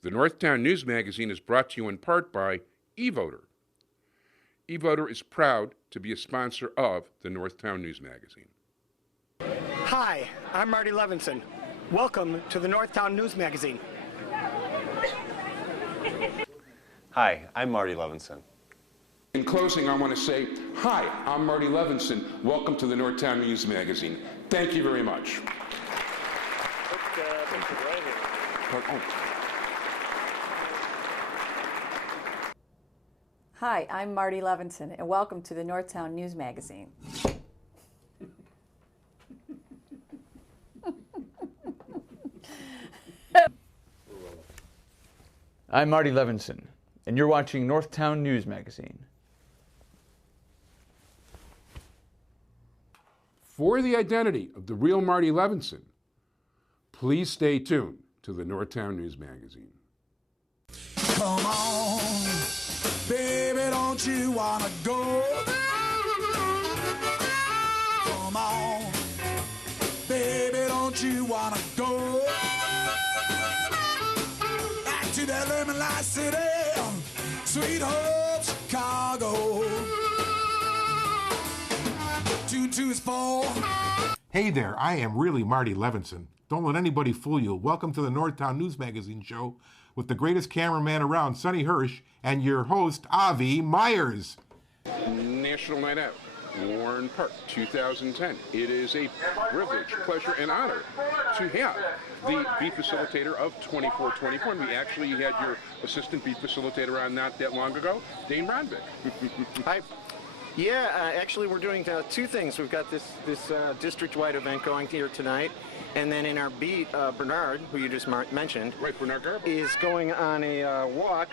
The Northtown News Magazine is brought to you in part by eVoter. eVoter is proud to be a sponsor of the Northtown News Magazine. Hi, I'm Marty Levinson. Welcome to the Northtown News Magazine. Hi, I'm Marty Levinson. In closing, I want to say, hi, I'm Marty Levinson. Welcome to the Northtown News Magazine. Thank you very much. Hi, I'm Marty Levinson, and welcome to the Northtown News Magazine. I'm Marty Levinson, and you're watching Northtown News Magazine. For the identity of the real Marty Levinson, please stay tuned to the Northtown News Magazine. Come on, baby, don't you wanna go? Come on, baby, don't you wanna go? Back to that lemon light city, sweet home Chicago. 224. Hey there, I am really Marty Levinson. Don't let anybody fool you. Welcome to the Northtown News Magazine show with the greatest cameraman around, Sonny Hirsch, and your host, Avi Myers. National Night Out, Warren Park, 2010. It is a privilege, pleasure, and honor to have the beat facilitator of 2424. And we actually had your assistant beat facilitator on not that long ago, Dane Ronvik. Hi. Yeah, actually we're doing two things. We've got this district-wide event going here tonight, and then in our beat, Bernard, who you just mentioned, Right, Bernard Garber, is going on a walk,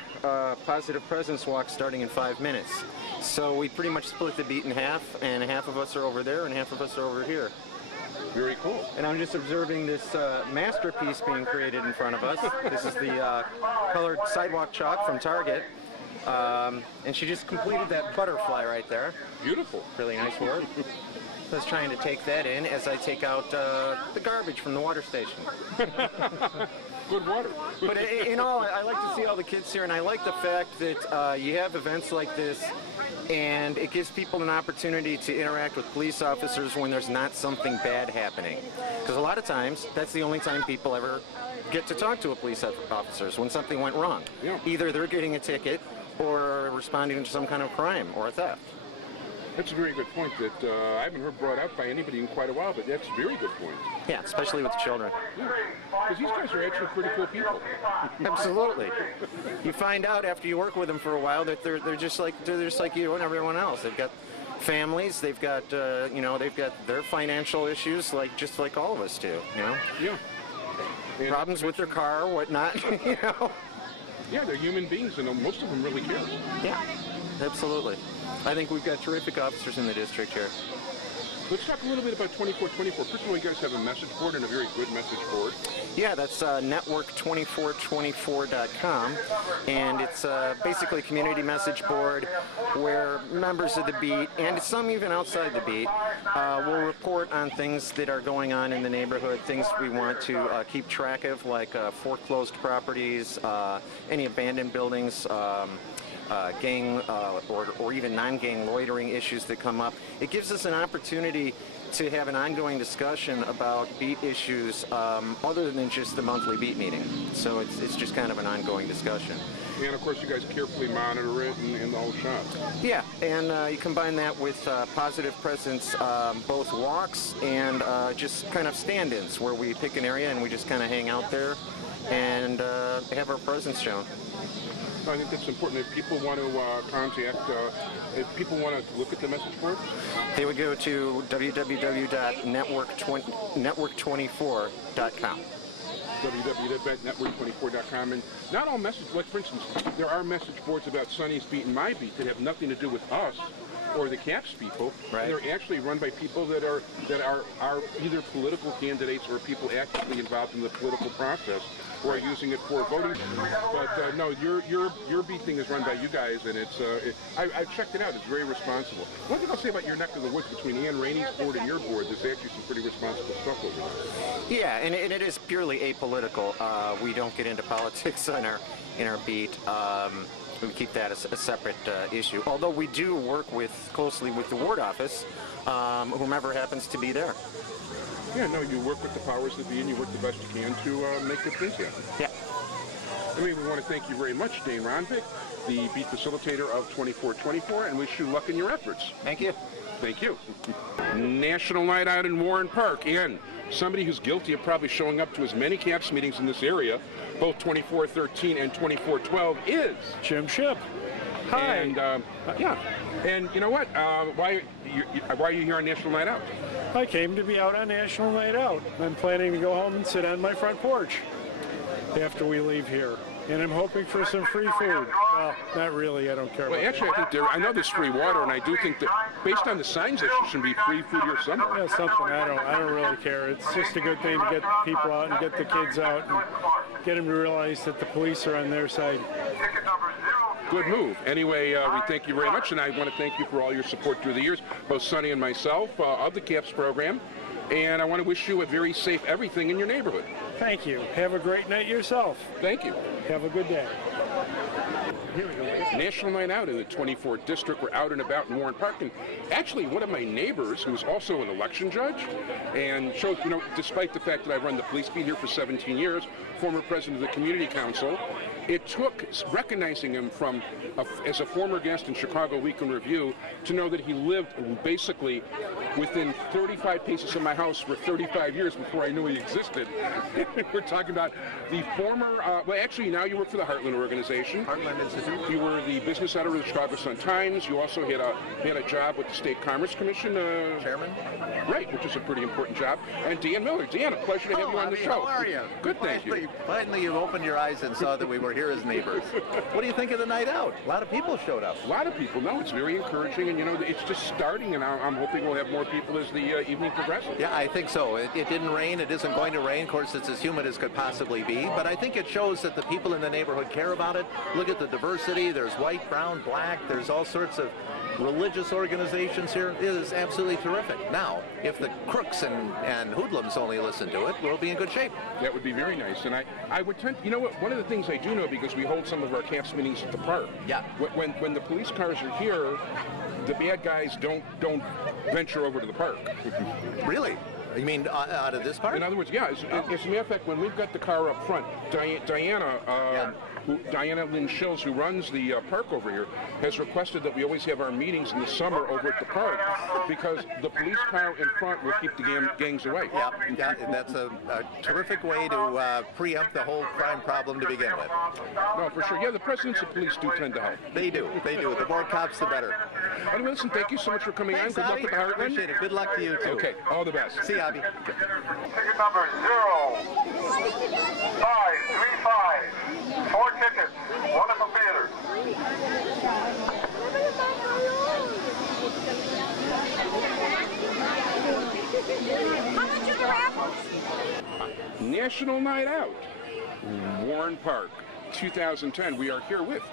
positive presence walk, starting in 5 minutes. So we pretty much split the beat in half, and half of us are over there, and half of us are over here. Very cool. And I'm just observing this masterpiece being created in front of us. This is the colored sidewalk chalk from Target. And she just completed that butterfly right there. Beautiful. Really nice work. I was trying to take that in as I take out the garbage from the water station. Good water. But in all, I like to see all the kids here, and I like the fact that you have events like this, and it gives people an opportunity to interact with police officers when there's not something bad happening. Because a lot of times, that's the only time people ever get to talk to a police officers, when something went wrong. Yeah. Either they're getting a ticket, or responding to some kind of crime or a theft. That's a very good point that I haven't heard brought up by anybody in quite a while, but that's a very good point. Yeah, especially with children. Yeah, because these guys are actually pretty cool people. Absolutely. You find out after you work with them for a while that they're just like you and everyone else. They've got families, they've got they've got their financial issues just like all of us do. Yeah. And problems with their car, whatnot. Yeah, they're human beings, and most of them really care. Yeah, absolutely. I think we've got terrific officers in the district here. Let's talk a little bit about 2424. First of all, you guys have a message board, and a very good message board. Yeah, that's network2424.com, and it's basically a community message board where members of the beat, and some even outside the beat, will report on things that are going on in the neighborhood, things we want to keep track of, like foreclosed properties, any abandoned buildings, gang or even non-gang loitering issues that come up. It gives us an opportunity to have an ongoing discussion about beat issues other than just the monthly beat meeting. So it's just kind of an ongoing discussion. And of course you guys carefully monitor it and the whole shot. Yeah, and you combine that with positive presence, both walks and just kind of stand-ins where we pick an area and we just kind of hang out there and have our presence shown. I think that's important. If people want to contact, if people want to look at the message board, they would go to www.network24.com. www.network24.com. And not all message, like for instance, there are message boards about Sonny's beat and my beat that have nothing to do with us or the CAPS people. Right. They're actually run by people that are either political candidates or people actively involved in the political process. or using it for voting. But no, your beat thing is run by you guys, and I've checked it out. It's very responsible. One thing I'll say about your neck of the woods between Ann Rainey's board and your board, there's actually some pretty responsible stuff over there. Yeah, and it is purely apolitical. We don't get into politics in our beat. We keep that as a separate issue. Although we do work closely with the ward office, whomever happens to be there. Yeah, no, you work with the powers that be, and you work the best you can to make good things happen. Yeah. Anyway, we want to thank you very much, Dane Ronvik, the beat facilitator of 2424, and wish you luck in your efforts. Thank you. Thank you. National Night Out in Warren Park, and somebody who's guilty of probably showing up to as many CAPS meetings in this area, both 2413 and 2412, is Jim Shipp. Hi. And yeah, and you know what? Why are you here on National Night Out? I came to be out on National Night Out. I'm planning to go home and sit on my front porch after we leave here. And I'm hoping for some free food. Well, not really. I don't care. Well, actually, I know there's free water, and I do think that based on the signs, there should be free food here somewhere. Yeah, something. I don't really care. It's just a good thing to get people out and get the kids out and get them to realize that the police are on their side. Good move. Anyway, we thank you very much, and I want to thank you for all your support through the years, both Sonny and myself, of the CAPS program. And I want to wish you a very safe everything in your neighborhood. Thank you. Have a great night yourself. Thank you. Have a good day. Here we go. National Night Out in the 24th District. We're out and about in Warren Park. And actually, one of my neighbors, who's also an election judge, and showed, despite the fact that I've run the police beat here for 17 years, former president of the community council, it took recognizing him as a former guest in Chicago Week in Review to know that he lived basically within 35 paces of my house for 35 years before I knew he existed. We're talking about the former, well, actually now you work for the Heartland organization. Heartland Institute. You were the business editor of the Chicago Sun-Times. You also had a job with the State Commerce Commission. Chairman. Right, which is a pretty important job. And Dan Miller. Dan, a pleasure to have you on the show. How are you? Good, thank you. Finally, you opened your eyes and saw that we were here as neighbors. What do you think of the night out? A lot of people showed up. A lot of people. No, it's very encouraging, and it's just starting, and I'm hoping we'll have more people as the evening progresses. Yeah, I think so. It didn't rain. It isn't going to rain. Of course, it's as humid as could possibly be, but I think it shows that the people in the neighborhood care about it. Look at the diversity. There's white, brown, black. There's all sorts of religious organizations here. It is absolutely terrific. Now, if the crooks and hoodlums only listen to it, we'll be in good shape. That would be very nice. And I would tend, one of the things I do know, because we hold some of our CAPS meetings at the park. Yeah. When the police cars are here, the bad guys don't venture over to the park. Really? You mean out of this park? In other words, yeah. As a matter of fact, when we've got the car up front, Diana Lynn Shills, who runs the park over here, has requested that we always have our meetings in the summer over at the park because the police car in front will keep the gangs away. Yeah, that's a terrific way to preempt the whole crime problem to begin with. No, for sure. Yeah, the presidents of police do tend to help. They do. The more cops, the better. Anyway, listen, thank you so much for coming on. Good luck with the Heartland. Appreciate it. Good luck to you, too. Okay, all the best. See you, Abby. Ticket number 0535. 4 tickets. Wonderful theater. How much are the raffles? National Night Out, Warren Park, 2010. We are here with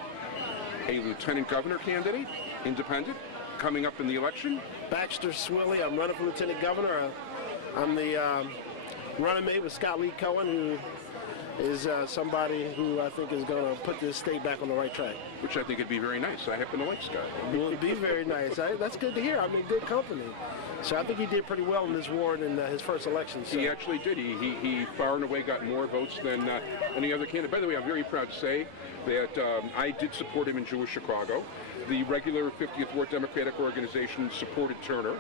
a lieutenant governor candidate, independent, coming up in the election. Baxter Swilley. I'm running for lieutenant governor. I'm the running mate with Scott Lee Cohen, who is somebody who I think is going to put this state back on the right track. Which I think would be very nice. I happen to like Scott. It would be very nice. That's good to hear. I'm in good company. So I think he did pretty well in this ward in his first election. So. He actually did. He far and away got more votes than any other candidate. By the way, I'm very proud to say that I did support him in Jewish Chicago. The regular 50th Ward Democratic Organization supported Turner.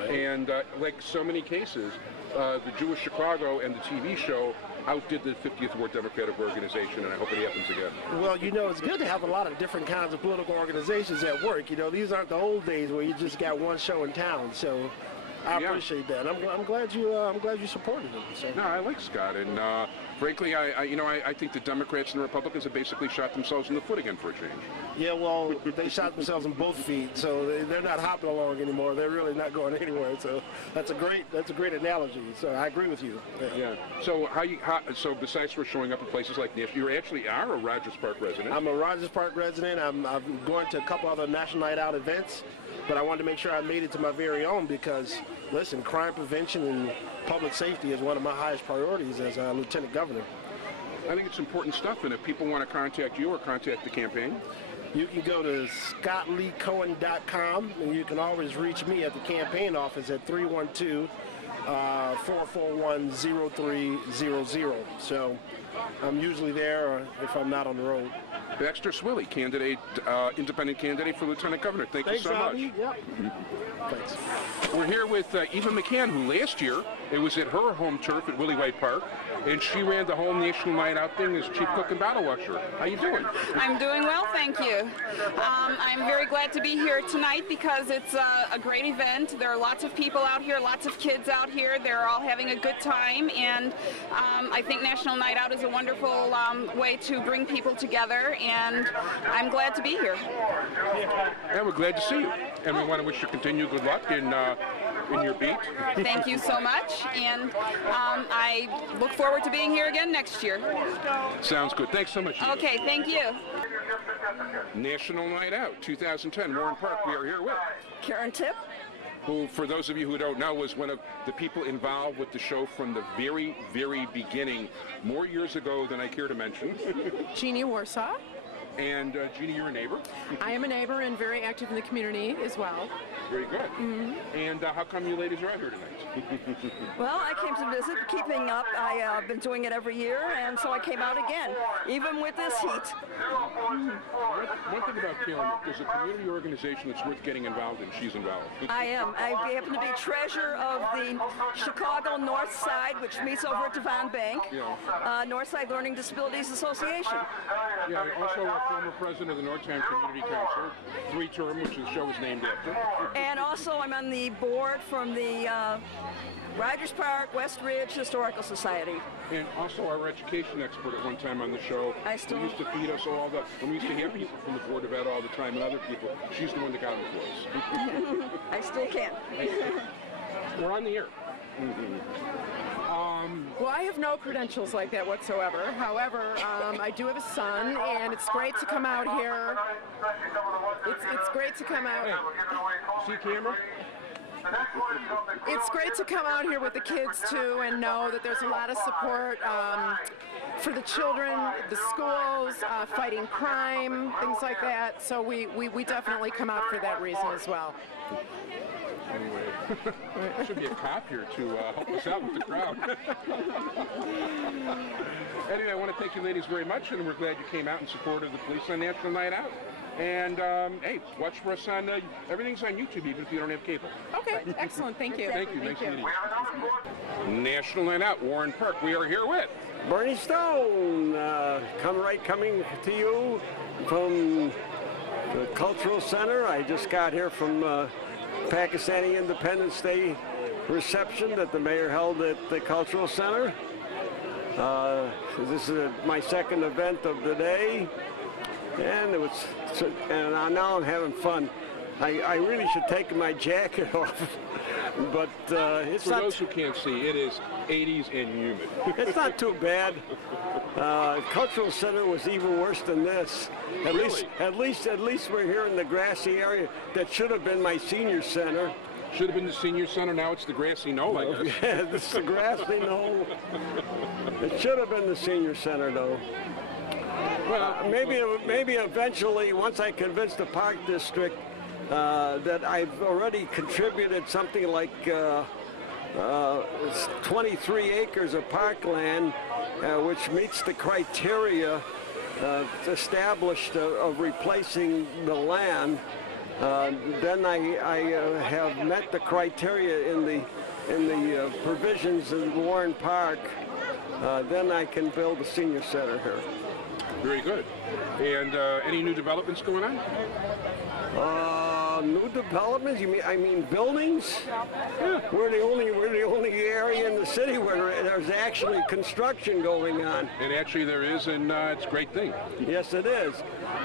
Right. And like so many cases, the Jewish Chicago and the TV show outdid the 50th Ward Democratic Organization, and I hope it happens again. Well, it's good to have a lot of different kinds of political organizations at work. These aren't the old days where you just got one show in town. So I appreciate that. I'm glad you supported him. So. No, I like Scott, and Frankly, I think the Democrats and the Republicans have basically shot themselves in the foot again for a change. Yeah, well, they shot themselves in both feet, so they're not hopping along anymore. They're really not going anywhere. So that's a great analogy. So I agree with you. Yeah. So so besides for showing up at places like National, you actually are a Rogers Park resident. I'm a Rogers Park resident. I'm going to a couple other National Night Out events, but I wanted to make sure I made it to my very own because, listen, crime prevention and public safety is one of my highest priorities as a lieutenant governor. I think it's important stuff, and if people want to contact you or contact the campaign, you can go to scottleecohen.com, and you can always reach me at the campaign office at 312-441-0300. So I'm usually there if I'm not on the road. Baxter Swilley, independent candidate for lieutenant governor. Thank you so much. Yep. Thanks. We're here with Eva McCann, who last year, it was at her home turf at Willie White Park, and she ran the whole National Night Out thing as chief cook and bottle washer. How you doing? I'm doing well, thank you. I'm very glad to be here tonight because it's a great event. There are lots of people out here, lots of kids out here. They're all having a good time, and I think National Night Out is a wonderful way to bring people together, and I'm glad to be here. Yeah, we're glad to see you, and we want to wish you continued good luck in your beat. Thank you so much, and I look forward to being here again next year. Sounds good. Thanks so much. Okay, thank you. National Night Out 2010, Warren Park. We are here with Tipp, who, for those of you who don't know, was one of the people involved with the show from the very, very beginning, more years ago than I care to mention. Jeanie, Warsaw. And Jeanie, you're a neighbor? I am a neighbor and very active in the community as well. Very good. Mm-hmm. And how come you ladies are out here tonight? Well, I came to visit, keeping up. I've been doing it every year, and so I came out again, even with this heat. One thing about Karen, there's a community organization that's worth getting involved in. She's involved. I am. I happen to be treasurer of the Chicago North Side, which meets over at Devon Bank, Northside Learning Disabilities Association. Yeah, also a former president of the Northtown Community Council, 3-term, which the show is named after. And also I'm on the board from the Rogers Park, West Ridge Historical Society. And also our education expert at one time on the show. Who used to feed us all when we used to hear people from the Board of Ed all the time and other people. She's the one that got them for us. I still can. We're on the air. Well, I have no credentials like that whatsoever. However, I do have a son, and it's great to come out here. It's great to come out. Hey, see camera? It's great to come out here with the kids too and know that there's a lot of support for the children, the schools, fighting crime, things like that. So we definitely come out for that reason as well. Anyway, there should be a cop here to help us out with the crowd. Anyway, I want to thank you ladies very much, and we're glad you came out in support of the police on National Night Out. And, hey, watch for us on, everything's on YouTube, even if you don't have cable. Okay, excellent. Thank you. Thank you. Nice to meet you. National Night Out, Warren Park. We are here with Bernie Stone, coming to you from the Cultural Center. I just got here from Pakistani Independence Day reception that the mayor held at the Cultural Center. This is my second event of the day, and now I'm having fun. I really should take my jacket off, but it's for not. Those who can't see, it is 80s and humid. It's not too bad. Cultural Center was even worse than this. At least we're here in the grassy area. That should have been my senior center. Should have been the senior center. Now it's the grassy knoll, I guess. Yeah, this is the grassy knoll. It should have been the senior center, though. Well, maybe eventually, once I convince the Park District that I've already contributed something like 23 acres of parkland, which meets the criteria established of replacing the land. Then I have met the criteria in the provisions in Warren Park. Then I can build a senior center here. Very good. And any new developments going on? new developments? I mean buildings? Yeah. We're the only area in the city where there's actually construction going on. And actually there is, and it's a great thing. Yes, it is.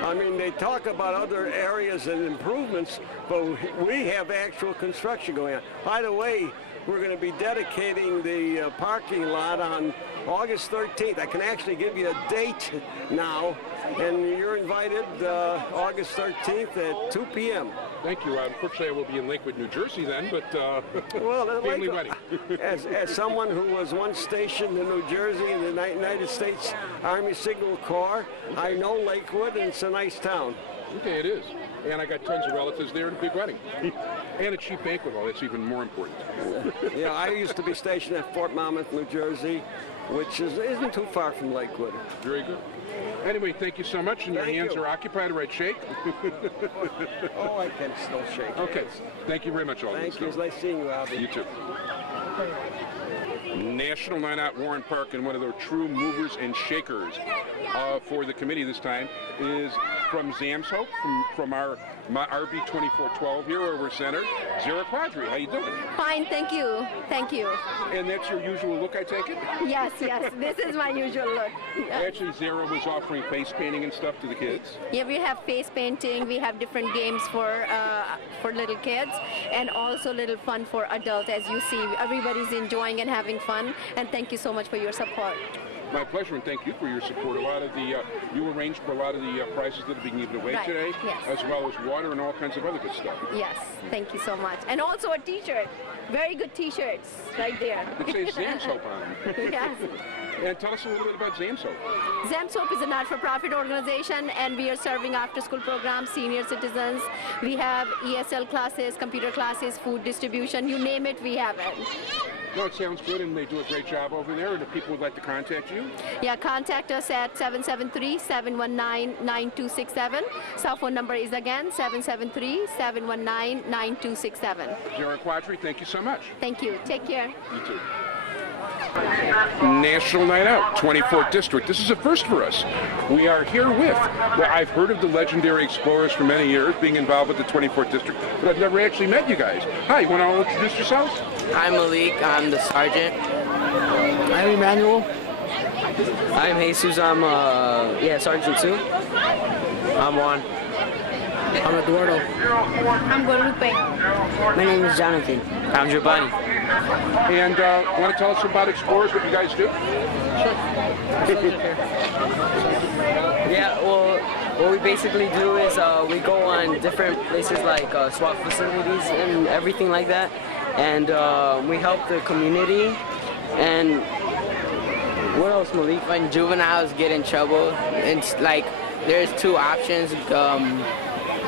I mean, they talk about other areas and improvements, but we have actual construction going on. By the way, we're going to be dedicating the parking lot on August 13th. I can actually give you a date now, and you're invited August 13th at 2 p.m. Thank you. Unfortunately, I will be in Lakewood, New Jersey then, but well, family wedding. as someone who was once stationed in New Jersey in the United States Army Signal Corps, I know Lakewood, and it's a nice town. Okay, it is. And I got tons of relatives there and a big wedding. And a cheap banquet hall. That's even more important. Yeah, I used to be stationed at Fort Monmouth, New Jersey, which isn't too far from Lakewood. Very good. Anyway, thank you so much. And your hands are occupied, right? Shake? Oh, I can still shake. Okay. Thank you very much, all. Thank you. It's nice seeing you, Albie. You too. National Night Out, Warren Park, and one of the true movers and shakers for the committee this time is from Zamsoap, from our RB 2412 here over center, Zara Quadri. How you doing? Fine, thank you. Thank you. And that's your usual look, I take it? Yes, yes. This is my usual look. Actually, Zara was offering face painting and stuff to the kids. Yeah, we have face painting. We have different games for little kids, and also little fun for adults. As you see, everybody's enjoying and having fun. And thank you so much for your support. My pleasure, and thank you for your support. A lot of the you arranged for a lot of the prizes that are being given away today, yes, as well as water and all kinds of other good stuff. Yes, thank you so much. And also a T-shirt, very good T-shirts right there. It says Zamsoap on them. Yes. And tell us a little bit about Zamsoap. Zamsoap is a not-for-profit organization, and we are serving after-school programs, senior citizens. We have ESL classes, computer classes, food distribution, you name it, we have it. No, it sounds good, and they do a great job over there. And if people would like to contact you? Yeah, contact us at 773-719-9267. Cell phone number is again 773-719-9267. Zara Quadri, thank you so much. Thank you. Take care. You too. National Night Out, 24th District. This is a first for us. We are here with, well, I've heard of the legendary Explorers for many years, being involved with the 24th District, but I've never actually met you guys. Hi, you want to introduce yourselves? I'm Malik, I'm the sergeant. I'm Emmanuel. I'm Jesus, I'm sergeant too. I'm Juan. I'm Eduardo. I'm Guadalupe. My name is Jonathan. I'm Giovanni. And want to tell us about Explorers, what you guys do? Sure. Yeah, well, what we basically do is we go on different places like swap facilities and everything like that. And we help the community. And what else, Malik? When juveniles get in trouble, it's like there's two options.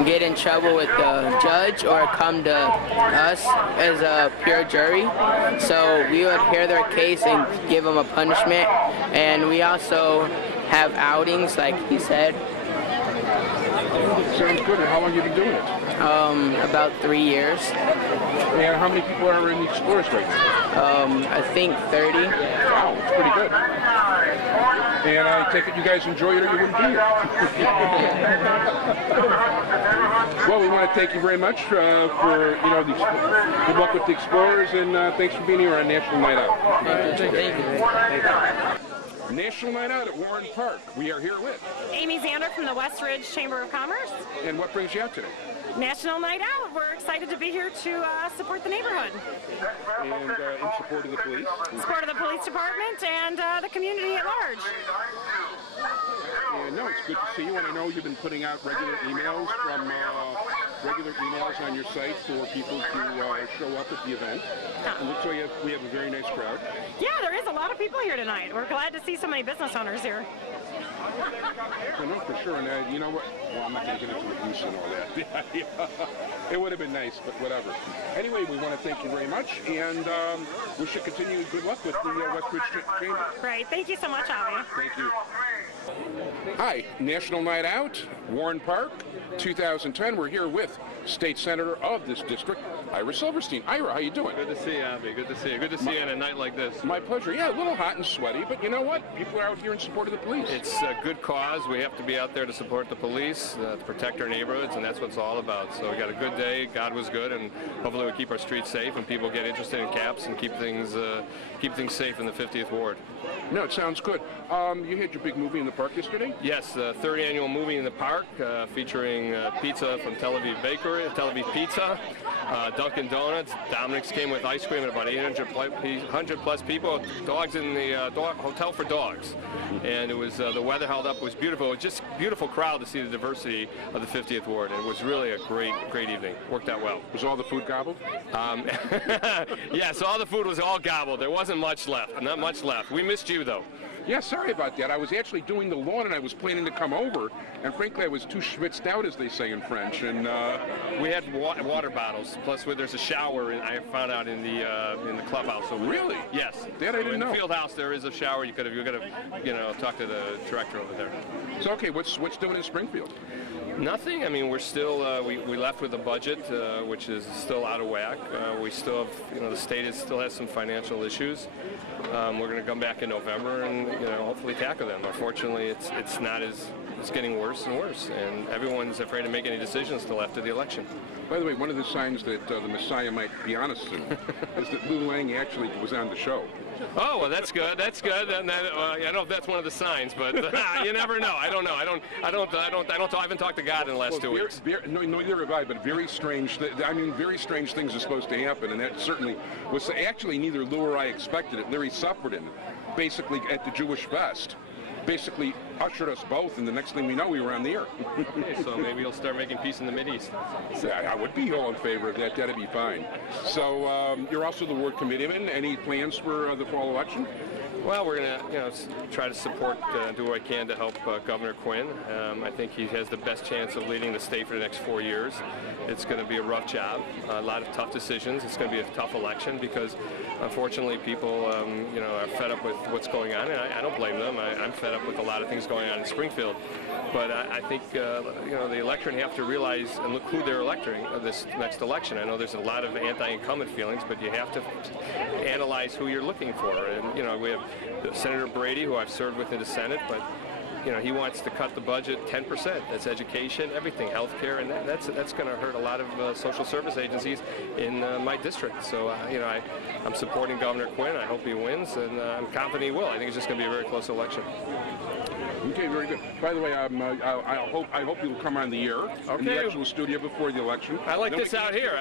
Get in trouble with the judge or come to us as a pure jury. So we would hear their case and give them a punishment. And we also have outings, like he said. Sounds good. And how long have you been doing it? About 3 years. And how many people are in the Explorers right now? I think 30. Wow, that's pretty good. And I take it you guys enjoy it or you wouldn't be here. Well, we want to thank you very much for, good luck with the Explorers, and thanks for being here on National Night Out. Thank you. National Night Out at Warren Park. We are here with Amie Zander from the West Ridge Chamber of Commerce. And what brings you out today? National Night Out. We're excited to be here to support the neighborhood. And in support of the police? In support of the police department and the community at large. And no, it's good to see you, and I know you've been putting out regular emails on your site for people to show up at the event. It looks like we have a very nice crowd. Yeah, there is a lot of people here tonight. We're glad to see so many business owners here. I know for sure, and you know what? Well, I'm not going to get into the goose and all that. It would have been nice, but whatever. Anyway, we want to thank you very much, and we should continue good luck with the West Ridge Chamber. Great. Thank you so much, Amie. Thank you. Hi, National Night Out, Warren Park, 2010. We're here with State Senator of this district, Ira Silverstien. Ira, how you doing? Good to see you, Amie. Good to see you. Good to see you on a night like this. My pleasure. Yeah, a little hot and sweaty, but you know what? People are out here in support of the police. It's a good cause. We have to be out there to support the police, to protect our neighborhoods, and that's what it's all about. So we got a good day. God was good, and hopefully we keep our streets safe and people get interested in caps and keep things safe in the 50th Ward. No, it sounds good. You had your big movie in the park yesterday? Yes, the third annual movie in the park featuring pizza from Tel Aviv Bakery, Tel Aviv Pizza, Dunkin' Donuts. Dominic's came with ice cream and about 800 plus people. Dogs in the hotel for dogs. And it was the weather held up. It was beautiful. It was just a beautiful crowd to see the diversity of the 50th Ward. And it was really a great evening. Worked out well. Was all the food gobbled? Yes, all the food was all gobbled. There wasn't much left. Not much left. We missed you, though. Yeah, sorry about that. I was actually doing the lawn, and I was planning to come over, and frankly, I was too schwitzed out, as they say in French. And we had water bottles. Plus, there's a shower. I found out in the clubhouse. So really? Yes. That I didn't know. In the field house, there is a shower. You could have talked to the director over there. So okay, what's doing in Springfield? Nothing. I mean, we're still we left with a budget which is still out of whack. We still have, the state still has some financial issues. We're going to come back in November and hopefully tackle them. Unfortunately, it's getting worse and worse, and everyone's afraid to make any decisions till after the election. By the way, one of the signs that the Messiah might be honest in is that Lou Lang actually was on the show. Oh, well, that's good. That's good. And I don't know if that's one of the signs, but you never know. I don't know. I haven't talked to God in the last 2 weeks. No, neither have I. But very strange. Very strange things are supposed to happen, and that certainly was actually neither Lou or I expected it. Larry Supperton, basically at the Jewish Fest, basically ushered us both, and the next thing we know, we were on the air. Okay, so maybe you'll start making peace in the Mideast. I would be all in favor of that. That'd be fine. So you're also the ward committeeman. Any plans for the fall election? Well, we're going to try to support, do what I can to help Governor Quinn. I think he has the best chance of leading the state for the next 4 years. It's going to be a rough job, a lot of tough decisions. It's going to be a tough election because, unfortunately, people are fed up with what's going on, and I don't blame them. I'm fed up with a lot of things going on in Springfield. But I think the electorate have to realize and look who they're electing this next election. I know there's a lot of anti-incumbent feelings, but you have to analyze who you're looking for. And we have Senator Brady, who I've served with in the Senate, but he wants to cut the budget 10%. That's education, everything, health care, and that's going to hurt a lot of social service agencies in my district. So, I'm supporting Governor Quinn. I hope he wins, and I'm confident he will. I think it's just going to be a very close election. Okay, very good. By the way, I hope you'll come on the air in the actual studio before the election. I like this out here.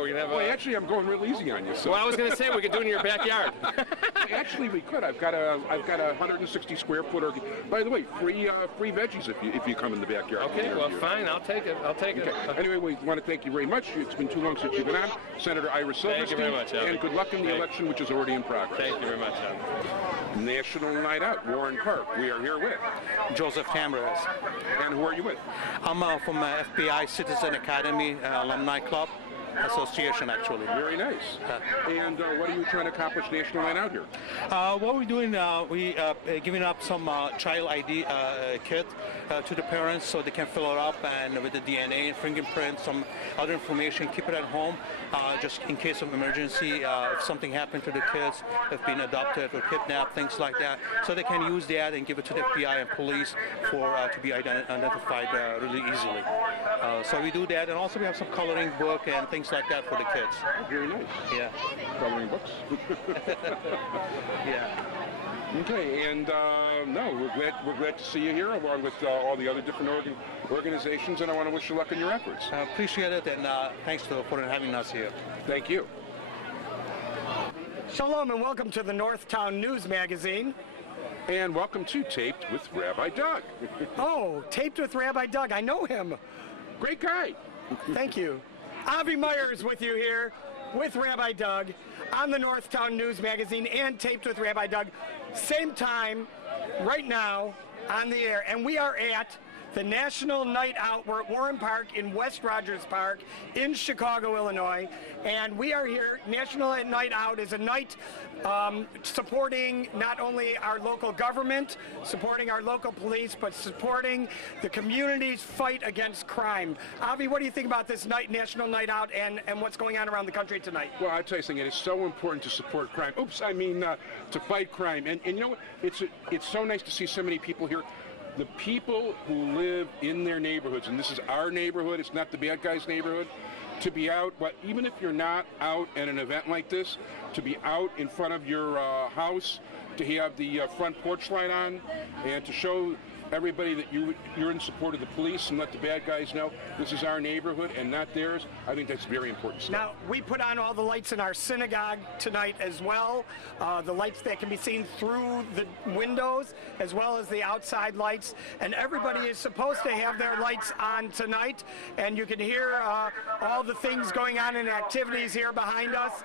We can have. Actually, I'm going real easy on you. So. Well, I was going to say we could do it in your backyard. Actually, we could. I've got a 160 square foot. By the way, free veggies if you come in the backyard. Okay, well, fine. I'll take it. Okay. Anyway, we want to thank you very much. It's been too long since you've been on, Senator Ira Silverstien. Thank you very much, Amie. And good luck in the election, which is already in progress. Thank you very much, Amie. National Night Out, Warren Park. We are here with Joseph Tamarz. And who are you with? I'm from FBI Citizen Academy Alumni Club Association, actually. Very nice. And what are you trying to accomplish National Night Out here? What we're doing, we giving up some child ID kit to the parents so they can fill it up, and with the DNA, fingerprint, some other information, keep it at home, just in case of emergency, if something happened to the kids, if being adopted or kidnapped, things like that. So they can use that and give it to the FBI and police to be identified really easily. So we do that, and also we have some coloring book and things like that for the kids. Very nice. Yeah. Coloring books. Yeah. Okay, and no, we're glad to see you here, along with all the other different organizations, and I want to wish you luck in your efforts. I appreciate it, and thanks for having us here. Thank you. Shalom, and welcome to the Northtown News Magazine. And welcome to Taped with Rabbi Doug. Oh, Taped with Rabbi Doug. I know him. Great guy. Thank you. Avi Myers with you here with Rabbi Doug on the Northtown News Magazine and Taped with Rabbi Doug. Same time, right now, on the air. And we are at the National Night Out. We're at Warren Park in West Rogers Park in Chicago, Illinois, and we are here. National Night Out is a night supporting not only our local government, supporting our local police, but supporting the community's fight against crime. Avi, what do you think about this National Night Out and what's going on around the country tonight? Well, I'll tell you something, it is so important to support crime. To fight crime. And you know what? It's so nice to see so many people here. The people who live in their neighborhoods, and this is our neighborhood, it's not the bad guy's neighborhood, to be out, even if you're not out at an event like this, to be out in front of your house, to have the front porch light on, and to show everybody that you're in support of the police and let the bad guys know this is our neighborhood and not theirs. I think that's very important stuff. Now, we put on all the lights in our synagogue tonight as well, the lights that can be seen through the windows as well as the outside lights, and everybody is supposed to have their lights on tonight, and you can hear all the things going on in activities here behind us.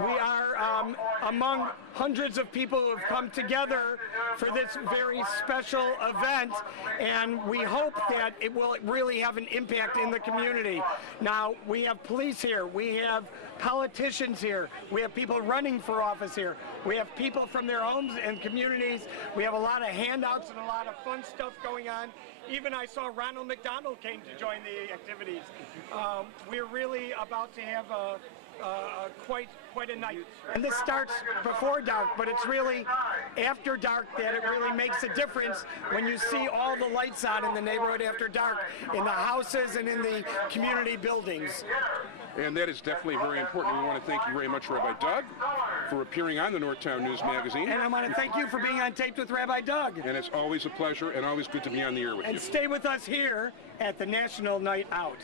We are among hundreds of people who have come together for this very special event, and we hope that it will really have an impact in the community. Now, we have police here, we have politicians here, we have people running for office here, we have people from their homes and communities, we have a lot of handouts and a lot of fun stuff going on. Even I saw Ronald McDonald came to join the activities. We're really about to have quite a night. And this starts before dark, but it's really after dark that it really makes a difference when you see all the lights on in the neighborhood after dark, in the houses and in the community buildings. And that is definitely very important. We want to thank you very much, Rabbi Doug, for appearing on the Northtown News Magazine. And I want to thank you for being on Taped with Rabbi Doug. And it's always a pleasure and always good to be on the air with you. And stay with us here at the National Night Out.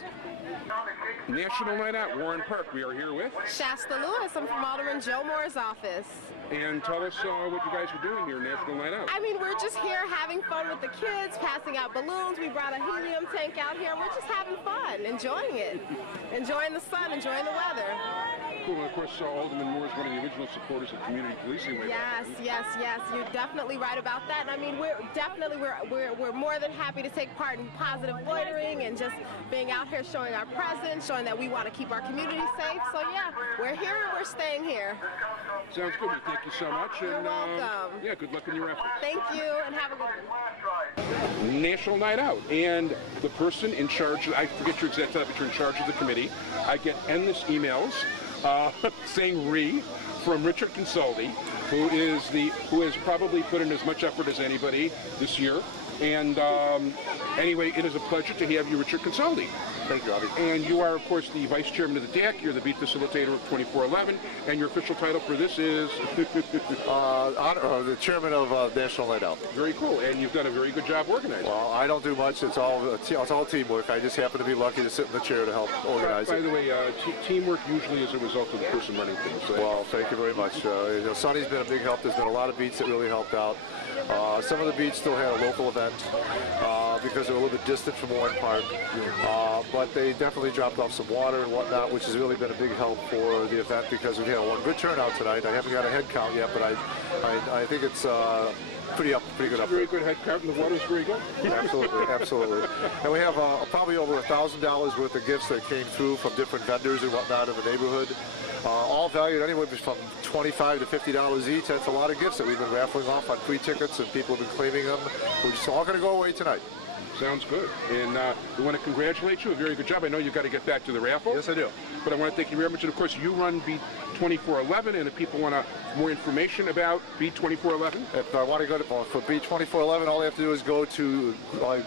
National Night Out, Warren Park. We are here with Shasta Lewis. I'm from Alderman Joe Moore's office. And tell us what you guys are doing here, National Night Out. I mean, we're just here having fun with the kids, passing out balloons. We brought a helium tank out here. We're just having fun, enjoying it, enjoying the sun, enjoying the weather. Cool. And of course, Alderman Moore is one of the original supporters of community policing. Yes. You're definitely right about that. And I mean, we're more than happy to take part in positive loitering and just being out here showing our presence, showing that we want to keep our community safe. So yeah, we're here and we're staying here. Sounds good. Thank you so much. You're welcome. Yeah, good luck in your efforts. Thank you, and have a good one. National Night Out. And the person in charge, I forget your exact title, but you're in charge of the committee. I get endless emails saying from Richard Concialdi, who has probably put in as much effort as anybody this year. And anyway, it is a pleasure to have you, Richard Concialdi. Thank you, Avi. And you are, of course, the vice chairman of the DAC. You're the beat facilitator of 2411. And your official title for this is? The chairman of National Night Out. Very cool. And you've done a very good job organizing. Well, I don't do much. It's all teamwork. I just happen to be lucky to sit in the chair to help organize By the way, teamwork usually is a result of the person running things. So. Well, thank you very much. Sonny's been a big help. There's been a lot of beats that really helped out. Some of the beats still had a local event because they're a little bit distant from Warren Park. But they definitely dropped off some water and whatnot, which has really been a big help for the event because we've had a good turnout tonight. I haven't got a head count yet, but I think it's pretty good up. Very good head count, and the water's very good. Absolutely. And we have probably over $1,000 worth of gifts that came through from different vendors and whatnot in the neighborhood. All valued anywhere from $25 to $50 each. That's a lot of gifts that we've been raffling off on free tickets, and people have been claiming them. We're just all going to go away tonight. Sounds good. And we want to congratulate you. A very good job. I know you've got to get back to the raffle. Yes, I do. But I want to thank you very much. And, of course, you run Beat 2411. And if people want more information about Beat 2411? If I want to go for Beat 2411, all they have to do is go to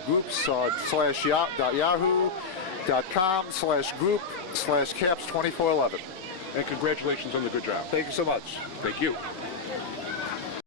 groups/yahoo.com/group/caps2411. And congratulations on the good job. Thank you so much. Thank you.